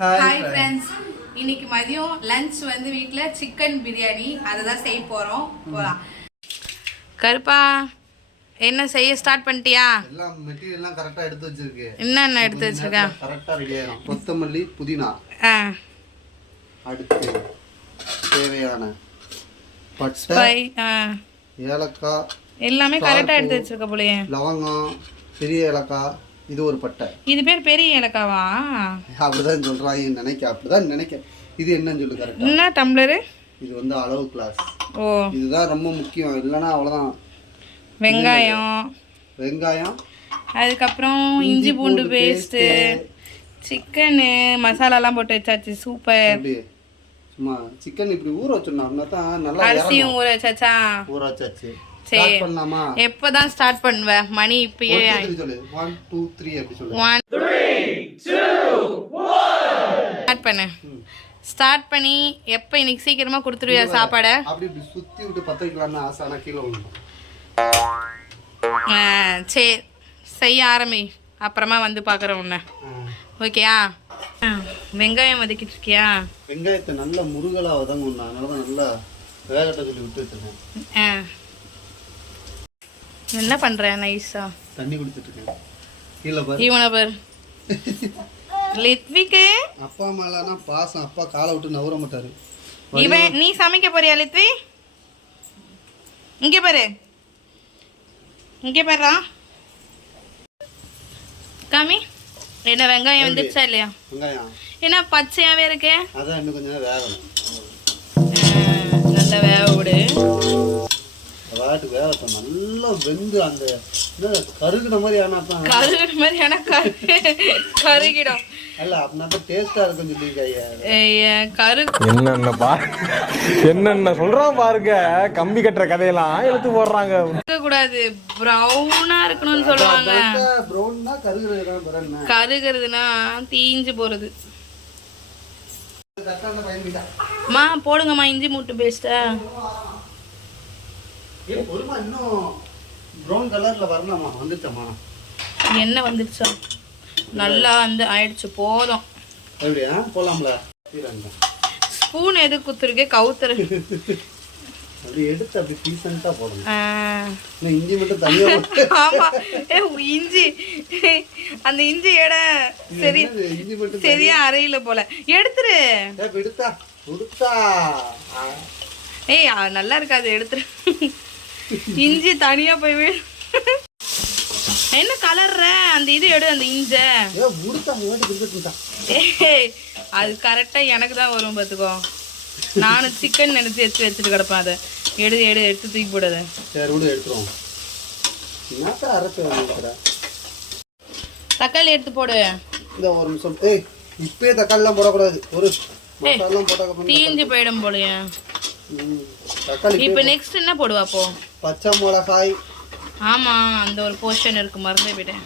Hi friends, இன்னைக்கு மதியம் lunch வந்து வீட்டில் சிக்கன் பிரியாணி அதை தான் செய்ய போகிறோம். போகலாம். கருப்பா, என்ன செய்ய ஸ்டார்ட் பண்ணிட்டியா? எல்லாம் மெட்டீரியல்லாம் கரெக்டாக எடுத்து வச்சிருக்கு. என்னென்ன எடுத்து வச்சிருக்கேன்? கரெக்டாக ரெடி ஆயிடும். கொத்தமல்லி, புதினா, அடுத்து தேவையான பட்டை, ஏலக்காய் எல்லாமே கரெக்டாக எடுத்து வச்சிருக்க போலயே. லவங்கம், பெரிய ஏலக்காய், இது ஒரு பட்டை. இது பேர் பெரிய ஏலக்காவா? அப்படிதான் சொல்றாங்க, அப்படிதான் நினைக்க. இது என்னன்னு சொல்லு கரெக்டா. என்ன டம்ளரு? இது வந்து அளவு கிளாஸ். ஓ, இதுதான் ரொம்ப முக்கியம், இல்லைன்னா அவ்வளோதான். வெங்காயம், அதுக்கப்புறம் இஞ்சி பூண்டு பேஸ்ட்டு, சிக்கனு மசாலாலாம் போட்டு வச்சாச்சு. சூப்பர். சும்மா சிக்கன் இப்படி ஊற வச்சிடணும், தான் நல்லா. அரிசியும் ஊற வச்சாச்சா? ஊற வச்சாச்சு. சரி, எப்பதான் ஸ்டார்ட் பண்ணுவ? மணி இப்பயே 1 2 3 அப்படி சொல்லு. 1 3 2 1 ஸ்டார்ட் பண்ணு. ஸ்டார்ட் பண்ணி எப்ப இன்னைக்கு சீக்கிரமா கொடுத்துருவியா சாப்பாடை? அப்படி இப்படி சுத்தி விட்டு பத்த வைக்கலாம்னு ஆசை, ஆனா கீழே விழுந்துடும். சரி, செய்ய ஆரம்பி, அப்புறமா வந்து பாக்குறேன் உன்ன. ஓகேயா? வெங்காயம் வதக்கிட்டு இருக்கியா? வெங்காயத்தை நல்லா முருகலா வதங்கணும், அதனாலதான் நல்லா வேகட்ட சொல்லி விட்டு வச்சிருக்கேன். என்ன பண்ற? நைஸா தண்ணி குடிச்சிட்டு இருக்கேன். கீழ பாரு, இவனை பாரு. லித்விக்கு அப்பா மேலனா பாசம், அப்பா காலை விட்டு நவர மாட்டாரு. இவன் நீ சமைக்க போறியா லித்வி? இங்க பாரு, இங்க பாருடா காமி. என்ன வெங்காயம் வந்துச்சா இல்லையா? வெங்காயம் என்ன பச்சையாவே இருக்கு? அதான் இன்னும் கொஞ்சம் வேகணும். நல்ல வேக விடு. வாட்டு வேகட்டும், நல்லா வெந்து அந்த கருகின மாதிரி கருகிடும். அல்ல அப்படின்னா டேஸ்டா இருக்குன்னு சொல்லிருக்காங்க. என்னென்ன சொல்றான் பாருங்க, கம்பி கட்டுற கதையெல்லாம் எடுத்து போடுறாங்க. கூடாது, ப்ரௌனா இருக்கணும்னு சொல்லுவாங்க. ப்ரௌன்னா கருகுறதுதான். கருகுறதுனா தீஞ்சு போறது. மா போடுங்கம்மா இஞ்சி மூட்டு பேஸ்ட்டா. இன்னும் ப்ரௌன் கலர்ல வரலாமா? வந்துட்டமா? என்ன வந்துருச்சா? நல்லா வந்து ஆயிடுச்சு, போதும். அப்படியா? போலாம்ல. ஸ்பூன் எது குத்துருக்கே கவுத்துரு. அது எடுத்து அப்படி டீசன்ட்டா போடணும். இஞ்சி மட்டும் தனியா. ஆமா, இஞ்சி அந்த இஞ்சி எடை சரி, இஞ்சி மட்டும் சரியா அறையில போல. எடுத்துரு. எடுத்தா கொடுத்தா. ஏய், நல்லா இருக்காது, எடுத்துரு. இஞ்சி தனியா போய் என்ன கலர்ற? அந்த இது எடு, அந்த இஞ்ச. அது கரெக்டா எனக்கு தான் வரும் பாத்துக்கோ. நானும் சிக்கன் நினைச்சு எடுத்து வச்சுட்டு கிடப்பேன். அதை எடுத்து தூக்கி போடாத. தக்காளி எடுத்து போடு. ஒரு நிமிஷம். இப்பயே தக்காளி எல்லாம் போடக்கூடாது, ஒரு தீஞ்சு போயிடும் போலயே. இப்ப நெக்ஸ்ட் என்ன போடுவா? அப்போ பச்சை மிளகாய். ஆமா, அந்த ஒரு போர்ஷன் இருக்கு, மறந்தே போயிட்டேன்.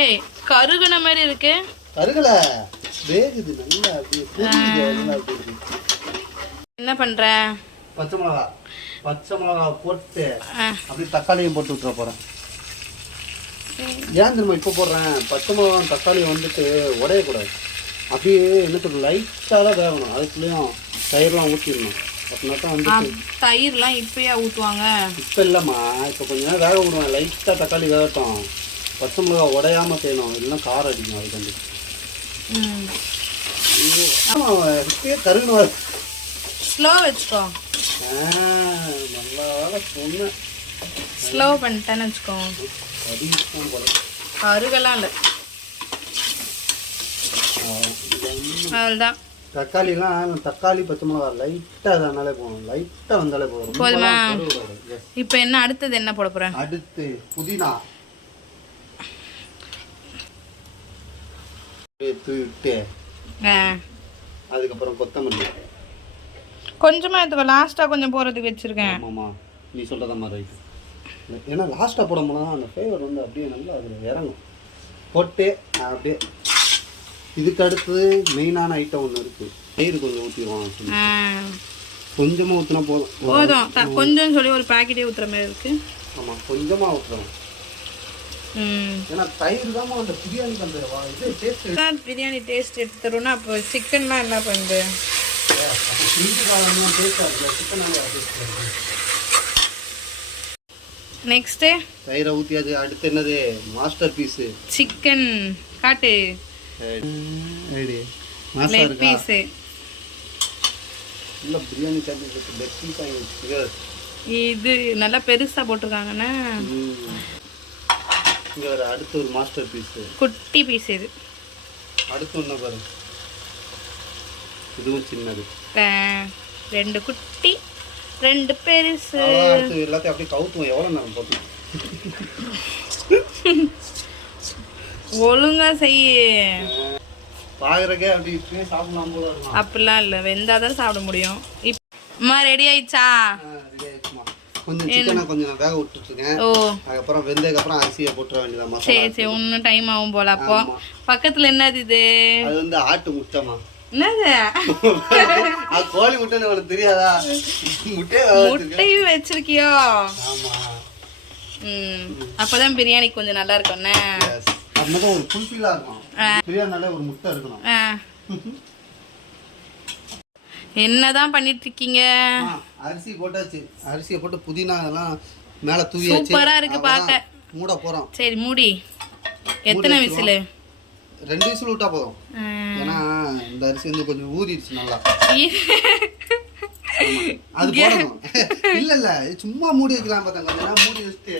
ஏய், கருகுன மாதிரி இருக்கு. கருகல, வேகுது நல்லா. என்ன பண்ற? பச்சை மிளகாய் போட்டு அப்படி தக்காளியும் போட்டு விட்டுற போறேன். ஏன் தெரியுமா இப்ப போடுறேன்? பச்சை மிளகாய் தக்காளியும் வந்துட்டு உடையக்கூடாது, அப்படியே என்ன சொல்ற லைட்டா தான் வேகணும். அதுக்குள்ளேயும் தயிர்லாம் ஊற்றிடணும். தயிர்லாம் இப்பயா ஊற்றுவாங்க? இப்போ இல்லைம்மா, இப்போ கொஞ்சம் நேரம் வேக விடுவேன். லைட்டாக தக்காளி வேகட்டும், பச்சை மிளகா உடையாமல் செய்யணும், இல்லைன்னா காரம் அடிக்கணும். அது கண்டு இப்பயே கருகணும். ஸ்லோ வச்சுக்கோ. நல்லா சொன்னேன். ஸ்லோ பண்ணிட்டேன்னு வச்சுக்கோ. கருகெல்லாம் இல்லை, அவ்வளோதான். தக்காளி பச்சை மிளகா லைட்டா வந்தாலே போதும். லைட்டா வந்தாலே போதும். போதுமா? இப்போ என்ன அடுத்தது என்ன போட போறேன்? அடுத்து புதினா தூவிட்டு, அதுக்கப்புறம் கொத்தமல்லி கொஞ்சமா எடுத்துக்கோ. லாஸ்டா கொஞ்சம் போறதுக்கு வச்சிருக்கேன். ஆமாமா, நீ சொல்றத மாதிரி ரைட். ஏன்னா லாஸ்டா போடும்போது அந்த ஃப்ளேவர் வந்து அப்படியே நல்லா அதில் இறங்கும். போட்டு அப்படியே. இதுக்கு அடுத்து மெயினான ஐட்டம் ஒன்று இருக்கு. தயிர் கொஞ்சம் ஊற்றிடுவான். கொஞ்சமாக ஊற்றினா போதும். கொஞ்சம் சொல்லி ஒரு பாக்கெட்டே ஊற்றுற மாதிரி இருக்கு. ஆமாம், கொஞ்சமாக ஊற்றுறோம். ஏன்னா தயிர் தான் அந்த பிரியாணிக்கு அந்த இது டேஸ்ட். பிரியாணி டேஸ்ட் எடுத்து தரும்னா அப்போ சிக்கன்லாம் என்ன பண்ணுது? நெக்ஸ்ட் தயிரை ஊற்றியாச்சு. அடுத்து என்னது? மாஸ்டர் பீஸ் சிக்கன் காட்டு. Leg piece. இல்ல பிரியாணி சாப்பிட்டு லெக் பீஸ் ஆயிடுச்சு. இது நல்லா பெருசா போட்டிருக்காங்கண்ணா. இங்க ஒரு அடுத்து ஒரு மாஸ்டர் பீஸ் குட்டி பீஸ். இது அடுத்து ஒண்ணு பாரு. இதுவும் சின்னது. 2 குட்டி 2 பெருசு. அடுத்து எல்லாத்தையும் அப்படியே கவுத்துவோம். எவ்வளவு நேரம் போட்டு ஒழுங்கா செய்ய. பாக்குறக்கே அப்படி இப்படியே சாப்பிடலாம் போல இருக்கும். அப்படிலாம் இல்லை, வெந்தாதான் சாப்பிட முடியும். அம்மா ரெடி ஆயிடுச்சா? ரெடி ஆயிடுச்சுமா. கொஞ்சம் சிக்கனை கொஞ்சம் வேக விட்டுருக்கேன். ஓ, அதுக்கப்புறம் வெந்ததுக்கப்புறம் அரிசியை போட்டுற வேண்டியதாம்மா. சரி சரி, இன்னும் டைம் ஆகும் போல. அப்போ பக்கத்துல என்னது இது? அது வந்து ஆட்டு முட்டைமா. என்னது? அது கோழி முட்டைன்னு உனக்கு தெரியாதா? முட்டையும் வச்சிருக்கியோ? ஆமா. அப்பதான் பிரியாணி கொஞ்சம் நல்லா இருக்கும்ண்ணே. அது ஒரு ஃபுல்ஃபில்லா இருக்கும். பிரியாணினால ஒரு முட்டை இருக்கணும். என்னதான் பண்ணிட்டு இருக்கீங்க? அரிசி போட்டாச்சு. அரிசியை போட்டு புதினா அதெல்லாம் மேல தூவியாச்சு. சூப்பரா இருக்கு பார்க்க. மூட போறோம். சரி மூடி. எத்தனை விசில்? 2 விசில் விட்டா போதும். ஏன்னா இந்த அரிசி வந்து கொஞ்சம் ஊறிடுச்சு நல்லா. அது போடணும். இல்ல சும்மா மூடி வைக்கலாம் பார்த்தா. கொஞ்ச நேரம் மூடி வச்சுட்டு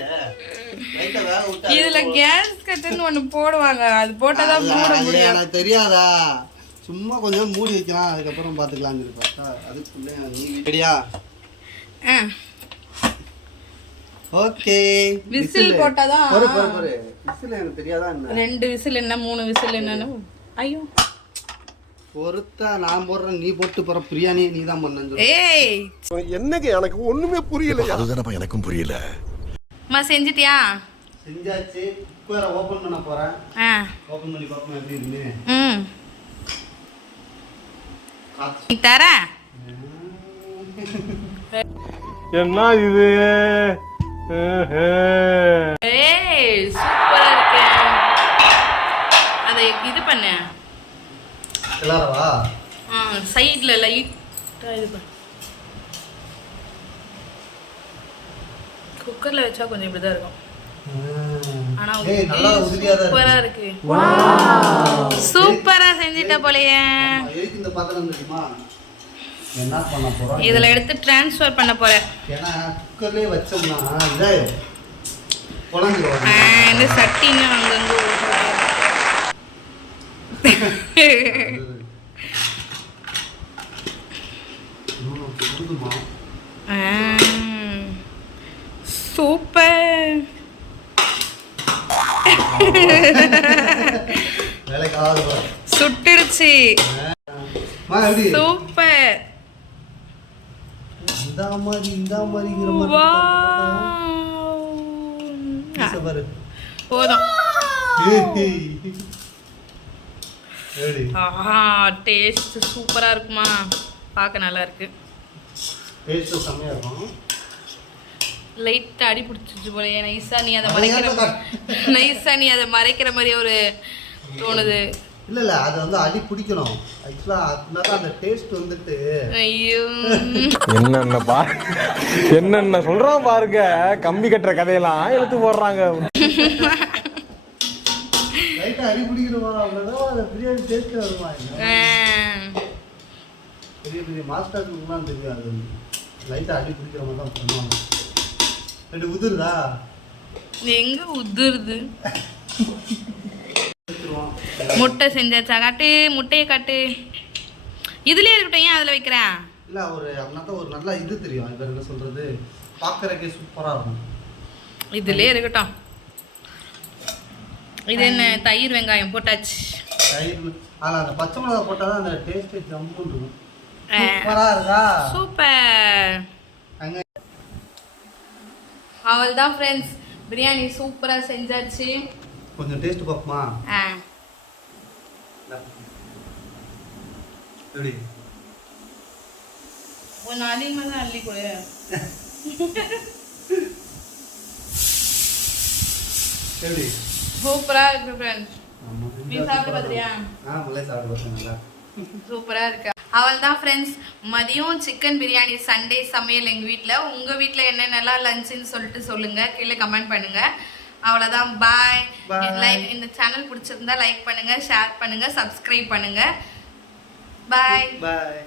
லைட்டா வேக விட்டா. இதுல கேஸ் கட்டுன்னு ஒண்ணு போடுவாங்க. அது போட்டாதான் மூட முடியும். எனக்கு தெரியாதா? சும்மா கொஞ்சம் மூடி வைக்கலாம், அதுக்கப்புறம் பார்த்துக்கலாம்னு பார்த்தா அதுக்குள்ளே நீ ரெடியா? ஓகே. விசில் போட்டாதான். விசில் எனக்கு தெரியாதா என்ன? 2 விசில் என்ன 3 விசில் என்னன்னு? ஐயோ பொறுத்தா நான் போடுறேன், நீ போட்டு போற பிரியாணி நீ தான் பண்ணு. ஏய் என்னங்க எனக்கு ஒண்ணுமே புரியல. அதுதானப்பா எனக்கும் புரியல. அம்மா செஞ்சிட்டியா? செஞ்சாச்சு. குக்கரை ஓபன் பண்ண போறேன். ஓபன் பண்ணி பார்ப்போம் எப்படி இருக்கு. நீ தர என்ன இது? ஏய் சூப்பரா இருக்கு. அதை இது பண்ண எல்லாரவா சைடுல லைட்டா இது பண்ண. குக்கர்ல வச்சா கொஞ்சம் இப்படிதான் இருக்கும். ஆனா சூப்பரா இருக்கு. சூப்பரா செஞ்சிட்ட போலயே. இந்த பாத்திரம் தெரியுமா என்ன பண்ண போறோம்? இதல எடுத்து ட்ரான்ஸ்ஃபர் பண்ண போறேன். ஏன்னா குக்கர்லயே வச்சோம்னா இதே குழஞ்சிரும். இந்த சட்டினா அங்கங்க சூப்பர். சுட்டுடுச்சு. சூப்பர். இந்த மாதிரிங்கிற மாதிரி போதும். டேஸ்ட் சூப்பரா இருக்குமா? பார்க்க நல்லா இருக்கு. டேஸ்ட் செமையா இருக்கும். லைட்டா அடி பிடிச்சிச்சு போல. நைஸா நீ அதை மறைக்கிற மாதிரி ஒரு தோணுது. இல்ல அது வந்து அடி பிடிக்கணும். ஆக்சுவலா அப்பதான் அந்த டேஸ்ட் வந்துட்டு. ஐயோ என்னென்ன சொல்றான் பாருங்க. கம்பி கட்டுற கதையெல்லாம் எடுத்து போடுறாங்க. லைட்டா அடி பிடிக்கணுமா? அவ்வளவுதான் அந்த பிரியாணி டேஸ்ட் வருமா? பெரிய மாஸ்டர்லாம் தெரியும். அது லைட்டா அடி பிடிக்கிற மாதிரி தான் பண்ணுவாங்க. ரெண்டு உதிருதா? எங்க உதிருது? முட்டை செஞ்சாச்சா? காட்டு முட்டையை காட்டு. இதுலயே இருக்கட்டும். ஏன் அதுல வைக்கிறேன்? இல்ல ஒரு அப்படின்னா ஒரு நல்ல இது தெரியும். இவர் என்ன சொல்றது, பாக்குறதுக்கே சூப்பரா இருக்கும். இதுலயே இருக்கட்டும். இது என்ன தயிர் வெங்காயம் போட்டாச்சு. தயிர் அந்த பச்சை மிளகா போட்டாதான் அந்த டேஸ்ட் ஜம்முன்னு இருக்கும். சூப்பரா இருக்கா? சூப்பர். அவ்வளவுதான் ஃப்ரெண்ட்ஸ், பிரியாணி சூப்பரா செஞ்சாச்சு. கொஞ்சம் டேஸ்ட் பாப்போமா? எப்படி? கொஞ்சம் அதிகமாக தான் அள்ளி கொடு. எப்படி சூப்பரா இருக்கு ஃப்ரெண்ட்ஸ். நீ சாப்பிட்டு பாத்தியா? முல்லை சாப்பிட்டு பார்த்தேன் நல்லா சூப்பரா இருக்கு. அவள் தான் ஃப்ரெண்ட்ஸ், மதியம் சிக்கன் பிரியாணி சண்டே சமையல் எங்கள் வீட்டில். உங்கள் வீட்டில் என்னென்னலாம் லஞ்சுன்னு சொல்லிட்டு சொல்லுங்கள், கீழே கமெண்ட் பண்ணுங்கள். அவ்வளோதான், பாய். லைக், இந்த சேனல் பிடிச்சிருந்தா லைக் பண்ணுங்கள், ஷேர் பண்ணுங்கள், சப்ஸ்கிரைப் பண்ணுங்கள். பாய் பாய்.